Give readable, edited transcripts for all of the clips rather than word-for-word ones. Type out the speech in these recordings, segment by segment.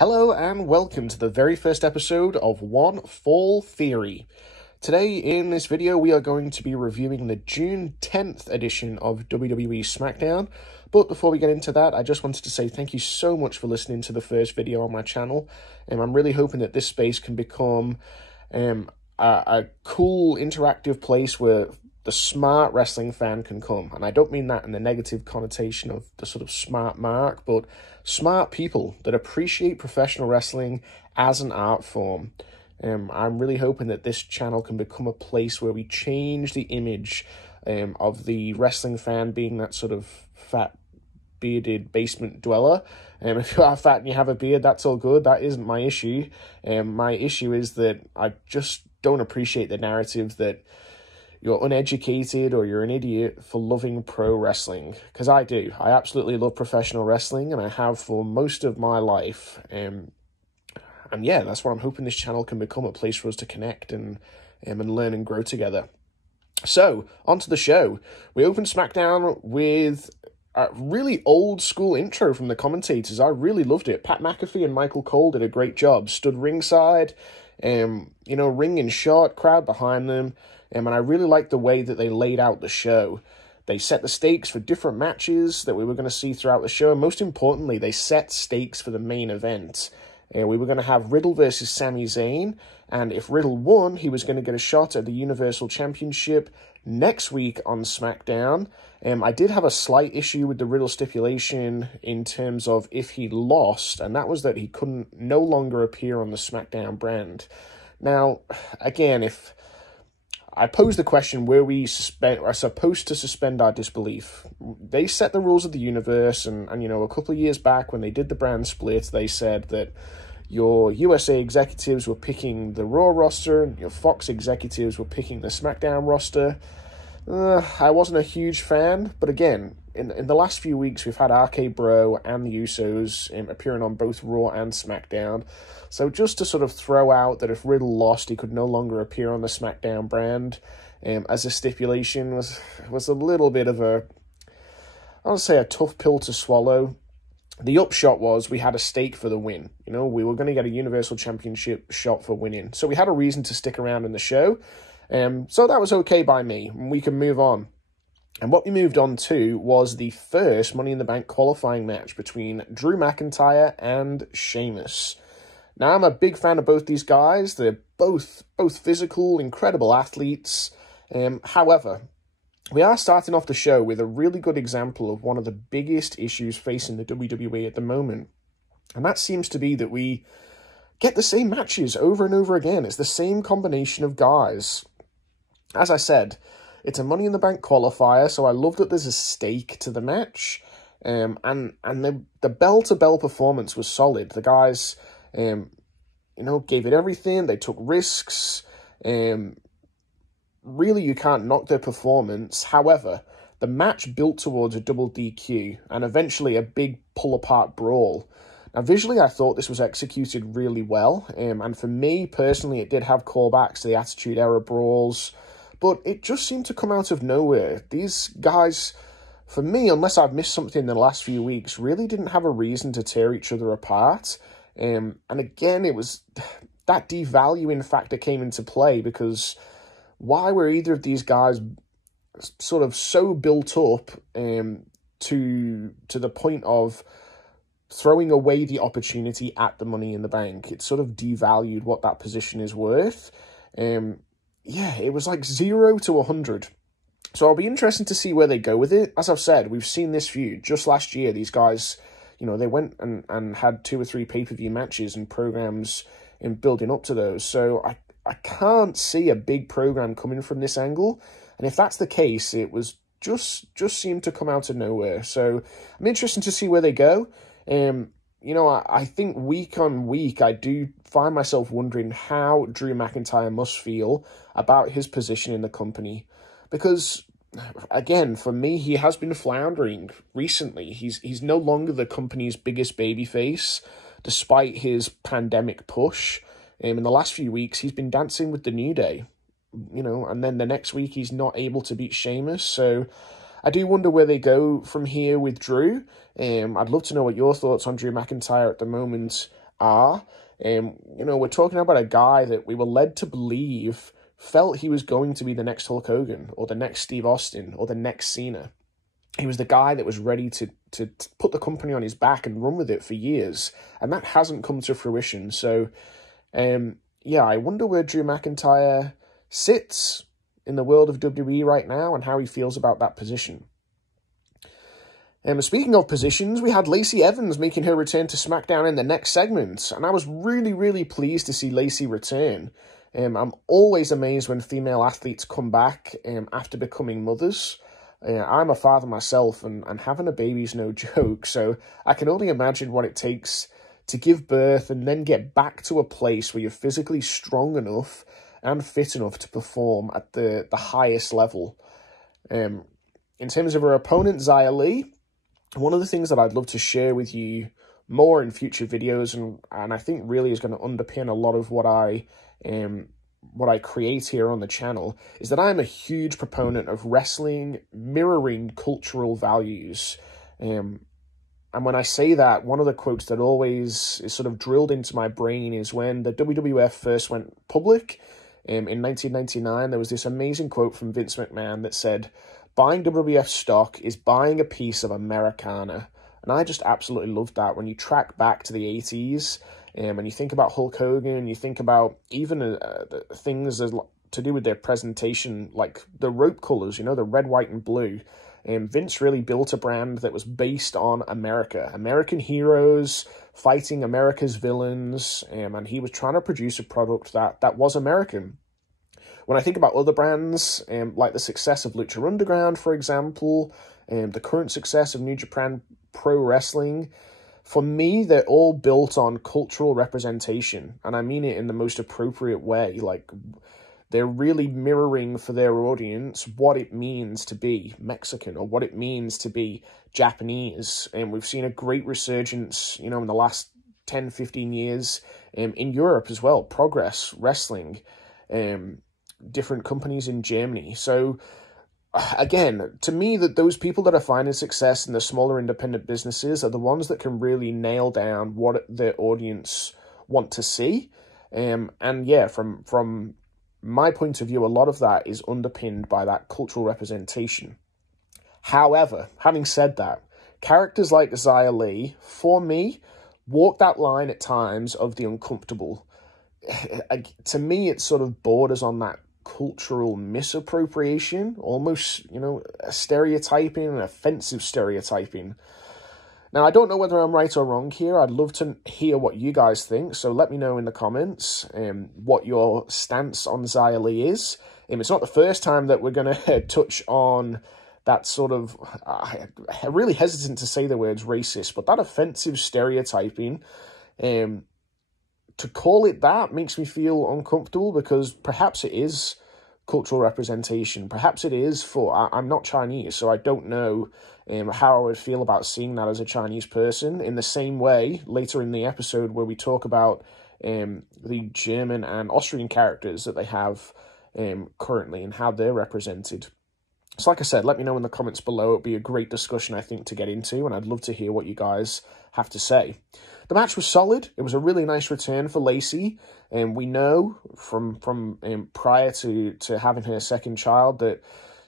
Hello and welcome to the very first episode of One Fall Theory. Today in this video we are going to be reviewing the June 10th edition of WWE Smackdown. But before we get into that, I just wanted to say thank you so much for listening to the first video on my channel. I'm really hoping that this space can become a cool interactive place where the smart wrestling fan can come. And I don't mean that in the negative connotation of the sort of smart mark, but smart people that appreciate professional wrestling as an art form. I'm really hoping that this channel can become a place where we change the image of the wrestling fan being that sort of fat, bearded basement dweller. If you are fat and you have a beard, that's all good. That isn't my issue. My issue is that I just don't appreciate the narrative that you're uneducated or you're an idiot for loving pro wrestling, because I do. I absolutely love professional wrestling, and I have for most of my life. And yeah, that's what I'm hoping this channel can become, a place for us to connect and learn and grow together. So, on to the show. We opened SmackDown with a really old school intro from the commentators. I really loved it. Pat McAfee and Michael Cole did a great job. Stood ringside, ring and shot, crowd behind them. And I really liked the way that they laid out the show. They set the stakes for different matches that we were going to see throughout the show. And most importantly, they set stakes for the main event. We were going to have Riddle versus Sami Zayn. And if Riddle won, he was going to get a shot at the Universal Championship next week on SmackDown. I did have a slight issue with the Riddle stipulation in terms of if he lost. And that was that he couldn't no longer appear on the SmackDown brand. Now, again, if I posed the question, were we supposed to suspend our disbelief? They set the rules of the universe, and a couple of years back when they did the brand split, they said that your USA executives were picking the Raw roster, and your Fox executives were picking the SmackDown roster. I wasn't a huge fan, but again, in the last few weeks, we've had RK Bro and the Usos appearing on both Raw and SmackDown. So just to sort of throw out that if Riddle lost, he could no longer appear on the SmackDown brand as a stipulation was a little bit of a tough pill to swallow. The upshot was we had a stake for the win. We were going to get a Universal Championship shot for winning. So we had a reason to stick around in the show. So that was okay by me. We can move on. And what we moved on to was the first Money in the Bank qualifying match between Drew McIntyre and Sheamus. Now, I'm a big fan of both these guys. They're both physical, incredible athletes. However, we are starting off the show with a really good example of one of the biggest issues facing the WWE at the moment. And that seems to be that we get the same matches over and over again. It's the same combination of guys. As I said, it's a Money in the Bank qualifier, so I love that there's a stake to the match. And the bell-to-bell performance was solid. The guys, gave it everything. They took risks. Really, you can't knock their performance. However, the match built towards a double DQ and eventually a big pull-apart brawl. Now, visually, I thought this was executed really well. And for me, personally, it did have callbacks to the Attitude Era brawls. But it just seemed to come out of nowhere. These guys, for me, unless I've missed something in the last few weeks, really didn't have a reason to tear each other apart. And again, it was that devaluing factor came into play, because why were either of these guys sort of so built up to the point of throwing away the opportunity at the Money in the Bank? It sort of devalued what that position is worth. Yeah, it was like 0 to 100. So I'll be interested to see where they go with it. As I've said, we've seen this feud. Just last year, these guys, they went and had 2 or 3 pay-per-view matches and programs in building up to those. So I can't see a big program coming from this angle. And if that's the case, it was just seemed to come out of nowhere. So I'm interested to see where they go. I think week on week, I do find myself wondering how Drew McIntyre must feel about his position in the company. Because, again, for me, he has been floundering recently. He's no longer the company's biggest babyface, despite his pandemic push. In the last few weeks, he's been dancing with the New Day. And then the next week, he's not able to beat Sheamus. So I do wonder where they go from here with Drew. I'd love to know what your thoughts on Drew McIntyre at the moment are. We're talking about a guy that we were led to believe felt he was going to be the next Hulk Hogan, or the next Steve Austin, or the next Cena. He was the guy that was ready to put the company on his back and run with it for years, and that hasn't come to fruition. So, I wonder where Drew McIntyre sits in the world of WWE right now and how he feels about that position. Speaking of positions, we had Lacey Evans making her return to SmackDown in the next segment, and I was really, really pleased to see Lacey return. I'm always amazed when female athletes come back after becoming mothers. I'm a father myself, and having a baby is no joke, so I can only imagine what it takes to give birth and then get back to a place where you're physically strong enough and fit enough to perform at the highest level. In terms of her opponent, Xia Li, one of the things that I'd love to share with you more in future videos, and I think really is going to underpin a lot of what I create here on the channel, is that I'm a huge proponent of wrestling mirroring cultural values. And when I say that, one of the quotes that always is sort of drilled into my brain is when the WWF first went public in 1999, there was this amazing quote from Vince McMahon that said, "Buying WWF stock is buying a piece of Americana." And I just absolutely loved that. When you track back to the 80s, and you think about Hulk Hogan, you think about even things to do with their presentation, like the rope colors, the red, white, and blue. Vince really built a brand that was based on America, American heroes fighting America's villains, and he was trying to produce a product that was American. When I think about other brands, like the success of Lucha Underground, for example, the current success of New Japan Pro Wrestling, for me, they're all built on cultural representation, and I mean it in the most appropriate way. Like, they're really mirroring for their audience what it means to be Mexican or what it means to be Japanese. And we've seen a great resurgence, in the last 10, 15 years in Europe as well. Progress Wrestling, different companies in Germany. So, again, to me, that those people that are finding success in the smaller independent businesses are the ones that can really nail down what their audience want to see. And yeah, from my point of view, a lot of that is underpinned by that cultural representation. However, having said that, characters like Xia Li, for me, walk that line at times of the uncomfortable. To me, it sort of borders on that cultural misappropriation, almost, a stereotyping, an offensive stereotyping. Now, I don't know whether I'm right or wrong here. I'd love to hear what you guys think, so let me know in the comments what your stance on Xia Li is. It's not the first time that we're going to touch on that sort of, I'm really hesitant to say the words racist, but that offensive stereotyping. To call it that makes me feel uncomfortable, because perhaps it is cultural representation. Perhaps it is I'm not Chinese, so I don't know how I would feel about seeing that as a Chinese person. In the same way, later in the episode where we talk about the German and Austrian characters that they have currently and how they're represented. So like I said, let me know in the comments below. It'd be a great discussion, I think, to get into, and I'd love to hear what you guys have to say. The match was solid. It was a really nice return for Lacey, and we know from prior to having her second child that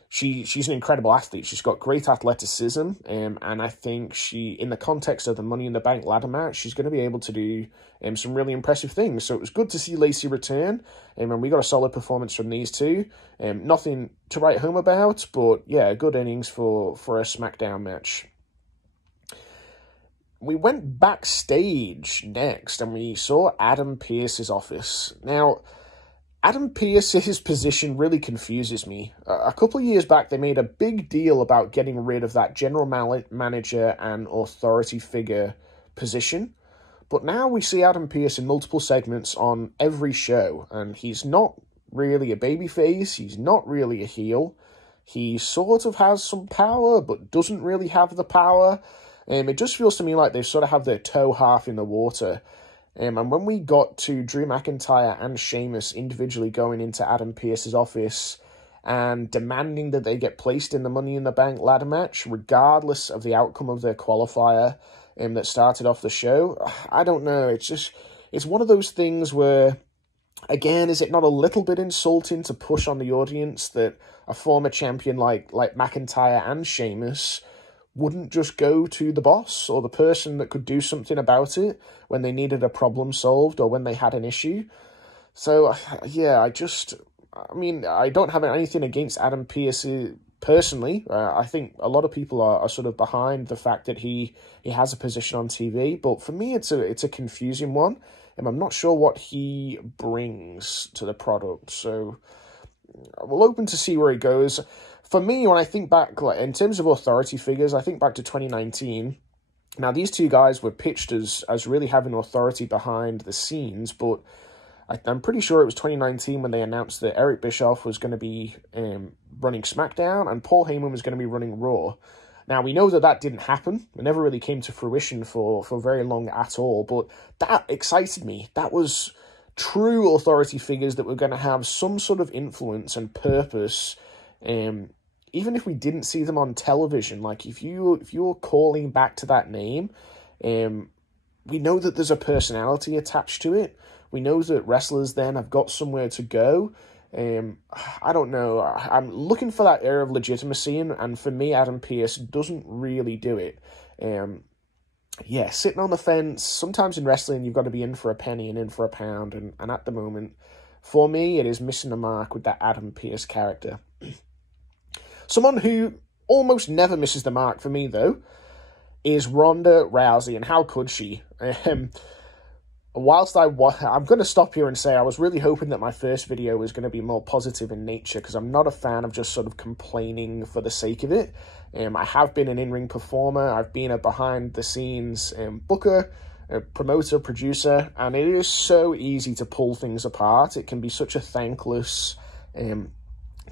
she's an incredible athlete. She's got great athleticism, and I think in the context of the Money in the Bank ladder match, she's going to be able to do some really impressive things. So it was good to see Lacey return, and we got a solid performance from these two. Nothing to write home about, but yeah, good innings for a SmackDown match. We went backstage next, and we saw Adam Pearce's office. Now, Adam Pearce's position really confuses me. A couple of years back, they made a big deal about getting rid of that general manager and authority figure position. But now we see Adam Pearce in multiple segments on every show, and he's not really a babyface, he's not really a heel. He sort of has some power, but doesn't really have the power. It just feels to me like they sort of have their toe half in the water. And when we got to Drew McIntyre and Sheamus individually going into Adam Pearce's office and demanding that they get placed in the Money in the Bank ladder match, regardless of the outcome of their qualifier, that started off the show. I don't know. It's one of those things where, again, is it not a little bit insulting to push on the audience that a former champion like McIntyre and Sheamus wouldn't just go to the boss or the person that could do something about it when they needed a problem solved or when they had an issue? So, yeah, I mean, I don't have anything against Adam Pearce personally. I think a lot of people are sort of behind the fact that he has a position on TV, but for me, it's a confusing one, and I'm not sure what he brings to the product. So we'll open to see where he goes. For me, when I think back, like, in terms of authority figures, I think back to 2019. Now, these two guys were pitched as really having authority behind the scenes, but I'm pretty sure it was 2019 when they announced that Eric Bischoff was going to be running SmackDown and Paul Heyman was going to be running Raw. Now, we know that didn't happen. It never really came to fruition for very long at all, but that excited me. That was true authority figures that were going to have some sort of influence and purpose, even if we didn't see them on television. Like, if you're calling back to that name, we know that there's a personality attached to it. We know that wrestlers then have got somewhere to go. I don't know. I'm looking for that air of legitimacy, and for me, Adam Pearce doesn't really do it. Yeah, sitting on the fence. Sometimes in wrestling, you've got to be in for a penny and in for a pound, and at the moment, for me, it is missing the mark with that Adam Pearce character. Someone who almost never misses the mark for me, though, is Ronda Rousey, and how could she? Whilst I'm going to stop here and say I was really hoping that my first video was going to be more positive in nature, because I'm not a fan of just sort of complaining for the sake of it. I have been an in-ring performer. I've been a behind-the-scenes booker, a promoter, producer, and it is so easy to pull things apart. It can be such a thankless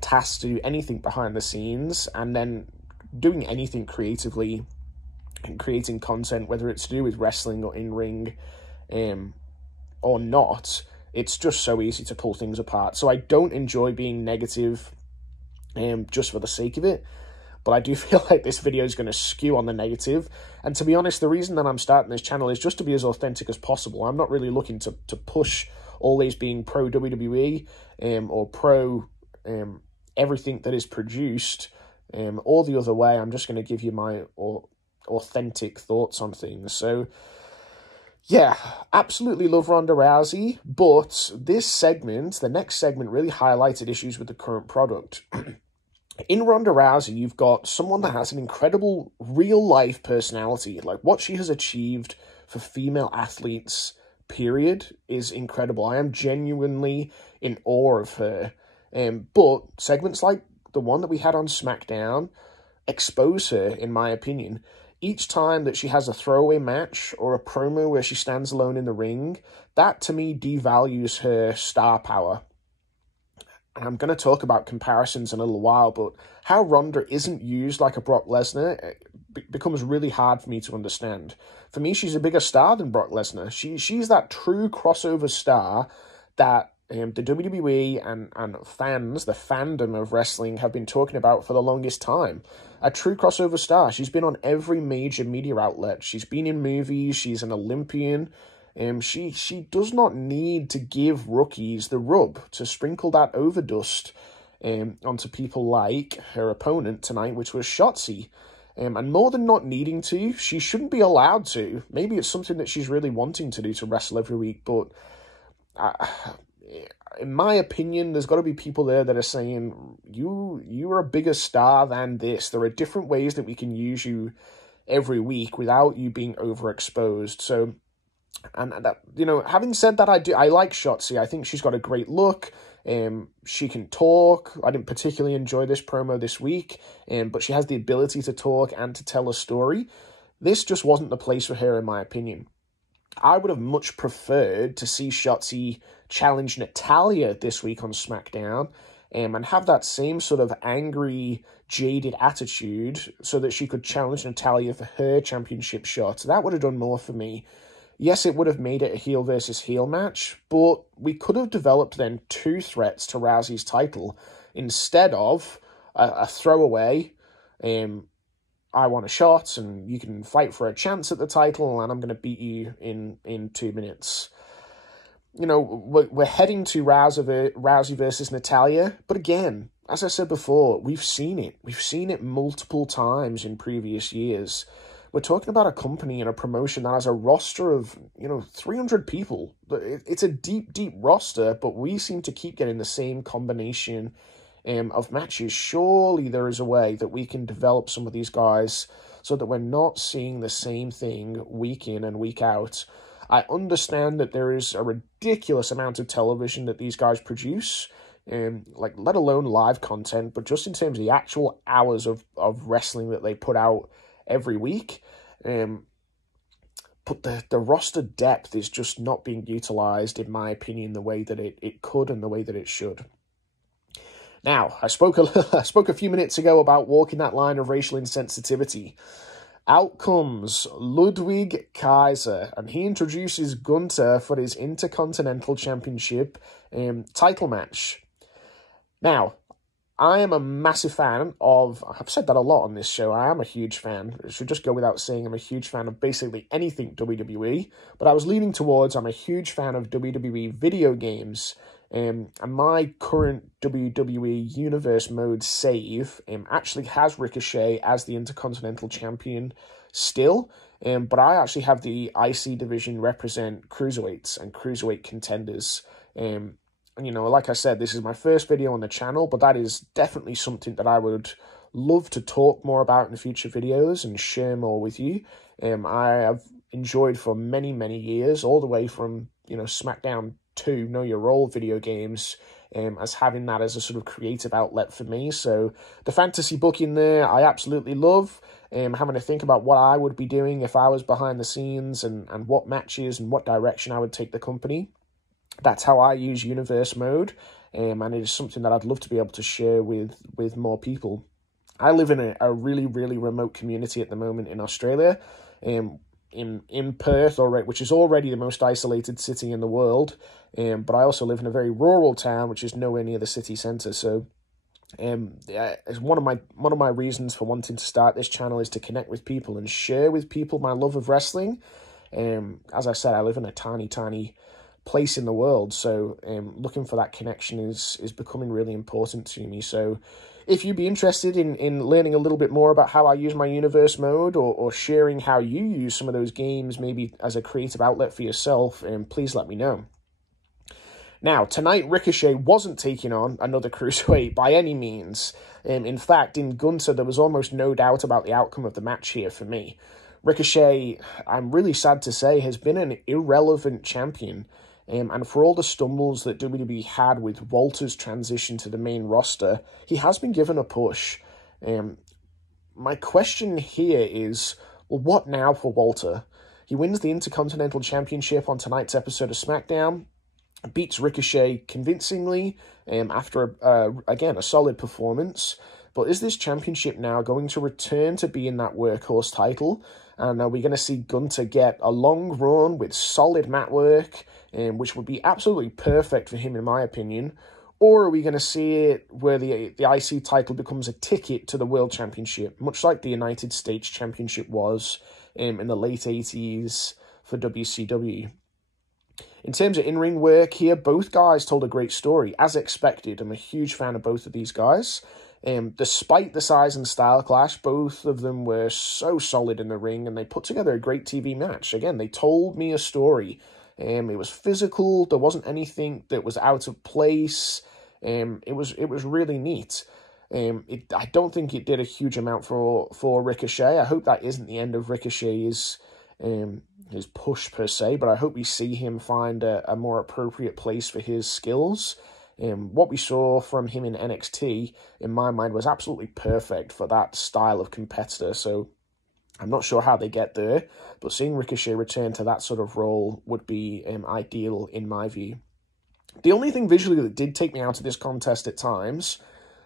task to do anything behind the scenes, and then doing anything creatively and creating content, whether it's to do with wrestling or in-ring, or not. It's just so easy to pull things apart. So I don't enjoy being negative just for the sake of it, but I do feel like this video is going to skew on the negative. And to be honest, the reason that I'm starting this channel is just to be as authentic as possible. I'm not really looking to push always being pro WWE or pro everything that is produced or the other way. I'm just going to give you my authentic thoughts on things. So yeah, absolutely love Ronda Rousey, but this segment, the next segment, really highlighted issues with the current product. In Ronda Rousey, you've got someone that has an incredible real-life personality. Like, what she has achieved for female athletes, period, is incredible. I am genuinely in awe of her. But segments like the one that we had on SmackDown expose her, in my opinion. Each time that she has a throwaway match or a promo where she stands alone in the ring, that to me devalues her star power. And I'm going to talk about comparisons in a little while, but how Ronda isn't used like a Brock Lesnar becomes really hard for me to understand. For me, she's a bigger star than Brock Lesnar. She's that true crossover star that the WWE and fans, the fandom of wrestling, have been talking about for the longest time. A true crossover star. She's been on every major media outlet. She's been in movies. She's an Olympian. She does not need to give rookies the rub, to sprinkle that overdust onto people like her opponent tonight, which was Shotzi. And more than not needing to, she shouldn't be allowed to. Maybe it's something that she's really wanting to do, to wrestle every week, but in my opinion, there's got to be people there that are saying, you are a bigger star than this. There are different ways that we can use you every week without you being overexposed. So, and that, you know, having said that, I like Shotzi. I think she's got a great look. She can talk. I didn't particularly enjoy this promo this week, but she has the ability to talk and to tell a story. This just wasn't the place for her, in my opinion. I would have much preferred to see Shotzi challenge Natalya this week on SmackDown and have that same sort of angry, jaded attitude so that she could challenge Natalya for her championship shot. That would have done more for me. Yes, it would have made it a heel versus heel match, but we could have developed then two threats to Rousey's title instead of a throwaway I want a shot, and you can fight for a chance at the title, and I'm going to beat you in 2 minutes. You know, we're heading to Rousey versus Natalya, but again, as I said before, we've seen it. We've seen it multiple times in previous years. We're talking about a company and a promotion that has a roster of, 300 people. It's a deep, deep roster, but we seem to keep getting the same combination of matches. Surely there is a way that we can develop some of these guys so that we're not seeing the same thing week in and week out. I understand that there is a ridiculous amount of television that these guys produce, let alone live content, but just in terms of the actual hours of wrestling that they put out every week. But the roster depth is just not being utilized, in my opinion, the way that it could and the way that it should. Now, I spoke a few minutes ago about walking that line of racial insensitivity. Out comes Ludwig Kaiser, and he introduces Gunther for his Intercontinental Championship title match. Now, I am a massive fan of, I've said that a lot on this show, I am a huge fan. It should just go without saying I'm a huge fan of basically anything WWE, but I was leaning towards I'm a huge fan of WWE video games. And my current WWE Universe Mode save actually has Ricochet as the Intercontinental Champion still, but I actually have the IC division represent Cruiserweights and Cruiserweight contenders. Like I said, this is my first video on the channel, but that is definitely something that I would love to talk more about in future videos and share more with you. I have enjoyed for many, many years, all the way from, Smackdown 2 Know Your Role video games, as having that as a sort of creative outlet for me. So the fantasy booking there, I absolutely love. Having to think about what I would be doing if I was behind the scenes and what matches and what direction I would take the company. That's how I use Universe Mode, and it is something that I'd love to be able to share with more people. I live in a really, really remote community at the moment in Australia, in Perth, which is already the most isolated city in the world, but I also live in a very rural town, which is nowhere near the city centre. So, it's one of my reasons for wanting to start this channel is to connect with people and share with people my love of wrestling. As I said, I live in a tiny, tiny place in the world, so looking for that connection is becoming really important to me. So if you'd be interested in learning a little bit more about how I use my Universe Mode, or sharing how you use some of those games maybe as a creative outlet for yourself, please let me know. Now, tonight Ricochet wasn't taking on another Cruiserweight by any means. In fact, in Gunther, there was almost no doubt about the outcome of the match here for me. Ricochet, I'm really sad to say, has been an irrelevant champion. And for all the stumbles that WWE had with Walter's transition to the main roster, he has been given a push. My question here is, well, what now for Walter? He wins the Intercontinental Championship on tonight's episode of SmackDown, beats Ricochet convincingly after, again, a solid performance. But is this championship now going to return to being that workhorse title? And are we going to see Gunther get a long run with solid mat work, which would be absolutely perfect for him, in my opinion? Or are we going to see it where the IC title becomes a ticket to the World Championship, much like the United States Championship was in the late 80s for WCW? In terms of in-ring work here, both guys told a great story, as expected. I'm a huge fan of both of these guys. Despite the size and style clash, both of them were so solid in the ring, and they put together a great TV match. Again, they told me a story. It was physical. There wasn't anything that was out of place. It was really neat. I don't think it did a huge amount for Ricochet. I hope that isn't the end of Ricochet's his push per se, but I hope we see him find a more appropriate place for his skills. What we saw from him in NXT, in my mind, was absolutely perfect for that style of competitor. So I'm not sure how they get there, but seeing Ricochet return to that sort of role would be ideal in my view. The only thing visually that did take me out of this contest at times,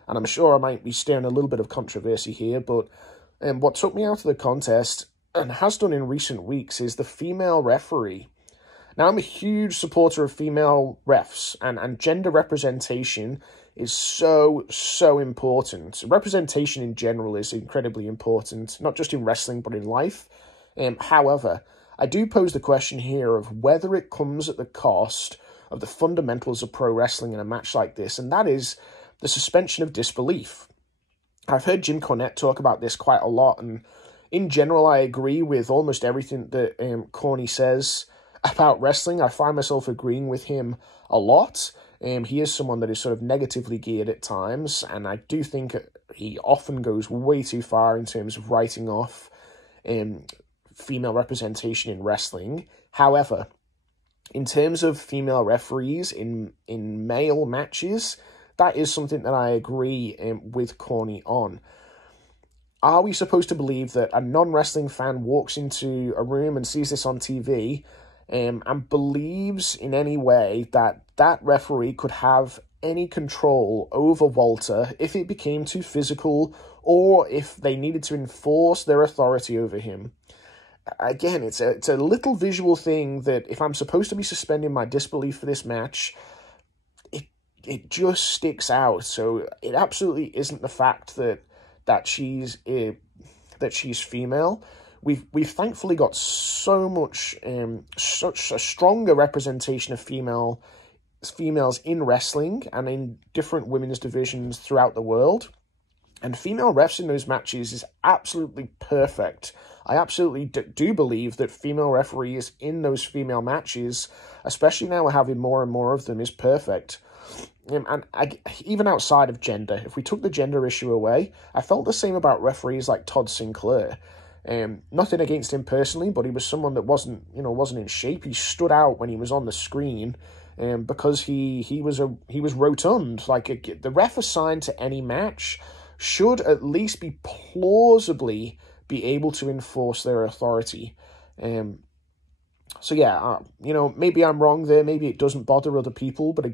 and I'm sure I might be stirring a little bit of controversy here, but what took me out of the contest, and has done in recent weeks, is the female referee. Now, I'm a huge supporter of female refs, and gender representation is so, so important. Representation in general is incredibly important, not just in wrestling, but in life. However, I do pose the question here of whether it comes at the cost of the fundamentals of pro wrestling in a match like this, and that is the suspension of disbelief. I've heard Jim Cornette talk about this quite a lot, and in general, I agree with almost everything that Corny says about wrestling. I find myself agreeing with him a lot. He is someone that is sort of negatively geared at times, and I do think he often goes way too far in terms of writing off female representation in wrestling. However, in terms of female referees in male matches, that is something that I agree with Corny on. Are we supposed to believe that a non-wrestling fan walks into a room and sees this on TV and believes in any way that that referee could have any control over Walter if it became too physical or if they needed to enforce their authority over him? Again, it's a little visual thing that if I'm supposed to be suspending my disbelief for this match, it just sticks out. So it absolutely isn't the fact that she's female. We've thankfully got so much such a stronger representation of females in wrestling and in different women's divisions throughout the world. And female refs in those matches is absolutely perfect. I absolutely do believe that female referees in those female matches, especially now we're having more and more of them, is perfect. Even outside of gender, if we took the gender issue away, I felt the same about referees like Todd Sinclair. Nothing against him personally, but he was someone that wasn't in shape. He stood out when he was on the screen, because he was rotund. Like the ref assigned to any match should at least be plausibly be able to enforce their authority. So yeah, maybe I'm wrong there. Maybe it doesn't bother other people, but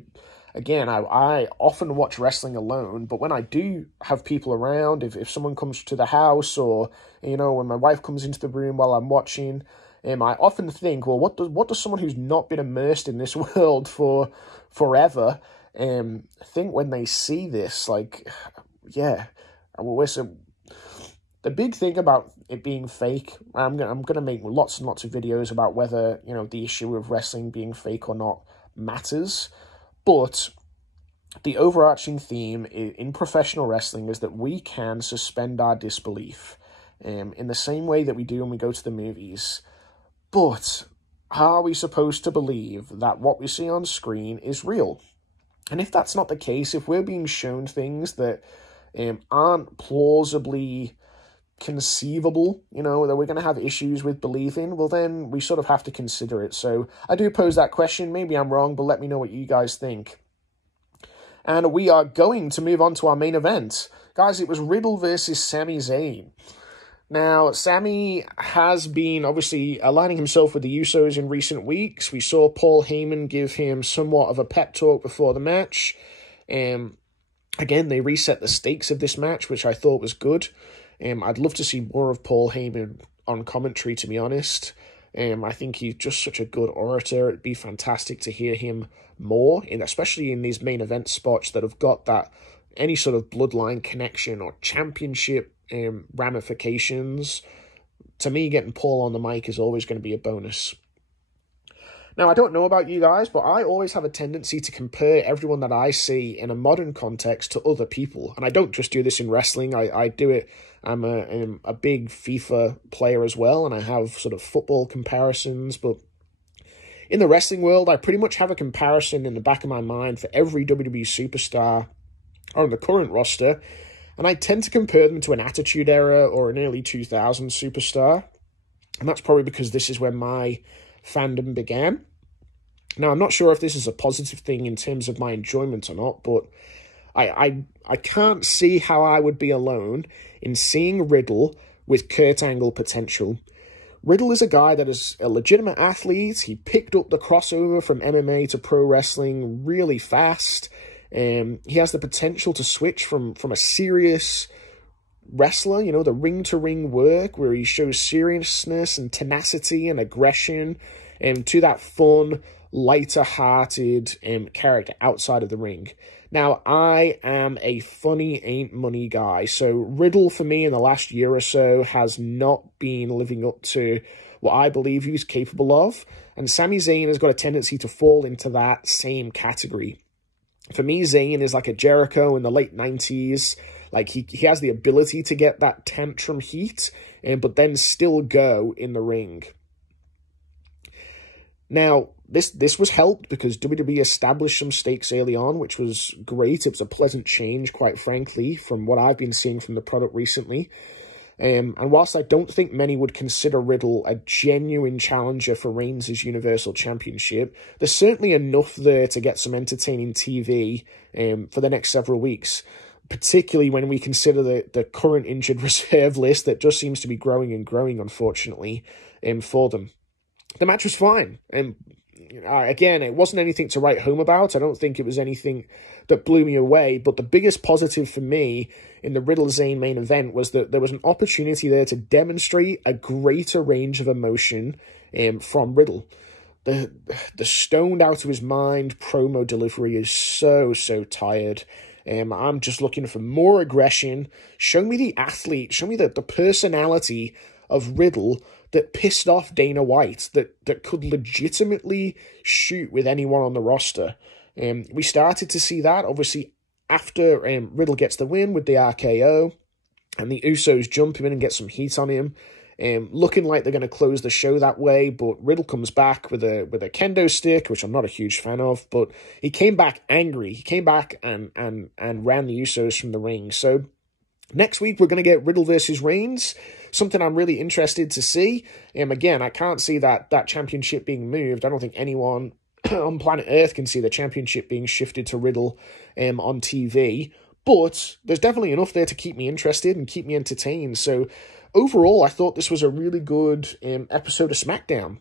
again, I often watch wrestling alone, but when I do have people around, if someone comes to the house or, when my wife comes into the room while I'm watching, I often think, well, what does someone who's not been immersed in this world for forever think when they see this? Like, yeah, the big thing about it being fake, I'm gonna make lots and lots of videos about whether, the issue of wrestling being fake or not matters. But the overarching theme in professional wrestling is that we can suspend our disbelief in the same way that we do when we go to the movies. But are we supposed to believe that what we see on screen is real? And if that's not the case, if we're being shown things that aren't plausibly conceivable, that we're going to have issues with believing, well, then we sort of have to consider it. So I do pose that question. Maybe I'm wrong, but let me know what you guys think. And we are going to move on to our main event. Guys, it was Riddle versus Sami Zayn. Now, Sami has been obviously aligning himself with the Usos in recent weeks. We saw Paul Heyman give him somewhat of a pep talk before the match. Again, they reset the stakes of this match, which I thought was good. I'd love to see more of Paul Heyman on commentary, to be honest. I think he's just such a good orator. It'd be fantastic to hear him more, especially in these main event spots that have got that any sort of bloodline connection or championship ramifications. To me, getting Paul on the mic is always going to be a bonus. Now, I don't know about you guys, but I always have a tendency to compare everyone that I see in a modern context to other people. And I don't just do this in wrestling. I do it. I'm a big FIFA player as well, and I have sort of football comparisons. But in the wrestling world, I pretty much have a comparison in the back of my mind for every WWE superstar on the current roster. And I tend to compare them to an Attitude Era or an early 2000s superstar. And that's probably because this is when my fandom began. Now, I'm not sure if this is a positive thing in terms of my enjoyment or not, but I can't see how I would be alone in seeing Riddle with Kurt Angle potential. Riddle is a guy that is a legitimate athlete. He picked up the crossover from MMA to pro wrestling really fast. He has the potential to switch from a serious wrestler, the ring-to-ring work where he shows seriousness and tenacity and aggression, to that fun, lighter-hearted character outside of the ring. Now, I am a funny ain't money guy, so Riddle for me in the last year or so has not been living up to what I believe he's capable of, and Sami Zayn has got a tendency to fall into that same category. For me, Zayn is like a Jericho in the late 90s. Like, he has the ability to get that tantrum heat, but then still go in the ring. Now, this was helped because WWE established some stakes early on, which was great. It was a pleasant change, quite frankly, from what I've been seeing from the product recently. And whilst I don't think many would consider Riddle a genuine challenger for Reigns' Universal Championship, there's certainly enough there to get some entertaining TV for the next several weeks, particularly when we consider the current injured reserve list that just seems to be growing and growing, unfortunately, for them. The match was fine, and again, it wasn't anything to write home about. I don't think it was anything that blew me away, but the biggest positive for me in the Riddle-Zayn main event was that there was an opportunity there to demonstrate a greater range of emotion from Riddle. The stoned out of his mind promo delivery is so tired. I'm just looking for more aggression. Show me the athlete, show me the personality of Riddle that pissed off Dana White, that could legitimately shoot with anyone on the roster. We started to see that, obviously, after Riddle gets the win with the RKO, and the Usos jump him in and get some heat on him, looking like they're going to close the show that way, but Riddle comes back with a kendo stick, which I'm not a huge fan of, but he came back angry. He came back and ran the Usos from the ring. So next week, we're going to get Riddle versus Reigns, something I'm really interested to see. Again, I can't see that championship being moved. I don't think anyone on planet Earth can see the championship being shifted to Riddle on TV. But there's definitely enough there to keep me interested and keep me entertained. So overall, I thought this was a really good episode of SmackDown.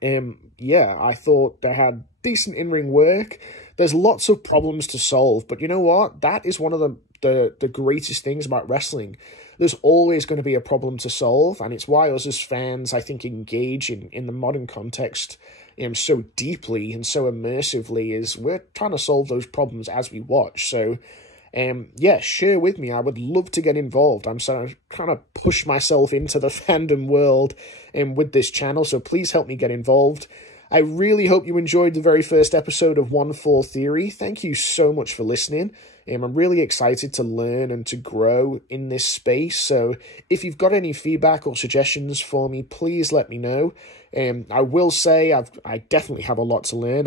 Yeah, I thought they had decent in-ring work. There's lots of problems to solve, but you know what? That is one of the greatest things about wrestling. There's always going to be a problem to solve, and it's why us as fans, I think, engage in the modern context so deeply and so immersively, is we're trying to solve those problems as we watch. So, yeah, share with me. I would love to get involved. I'm sort of trying to push myself into the fandom world with this channel, so please help me get involved. I really hope you enjoyed the very first episode of One Fall Theory. Thank you so much for listening. I'm really excited to learn and to grow in this space. So if you've got any feedback or suggestions for me, please let me know. I will say I definitely have a lot to learn.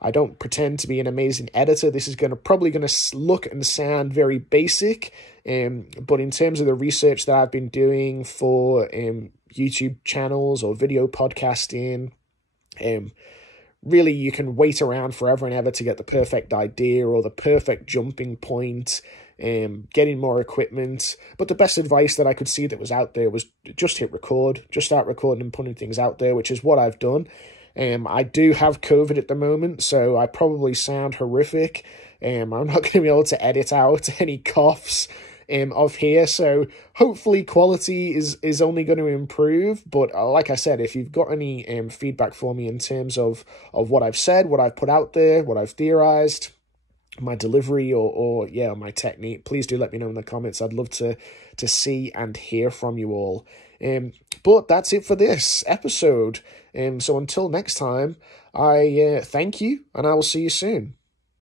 I don't pretend to be an amazing editor. This is probably going to look and sound very basic. But in terms of the research that I've been doing for YouTube channels or video podcasting, really, you can wait around forever and ever to get the perfect idea or the perfect jumping point, getting more equipment. But the best advice that I could see that was out there was just hit record, just start recording and putting things out there, which is what I've done. I do have COVID at the moment, so I probably sound horrific. I'm not going to be able to edit out any coughs of here, so hopefully quality is only going to improve. But like I said, if you've got any feedback for me in terms of what I've said, what I've put out there, what I've theorized, my delivery or my technique, please do let me know in the comments. I'd love to see and hear from you all. But that's it for this episode. So until next time, I thank you, and I will see you soon.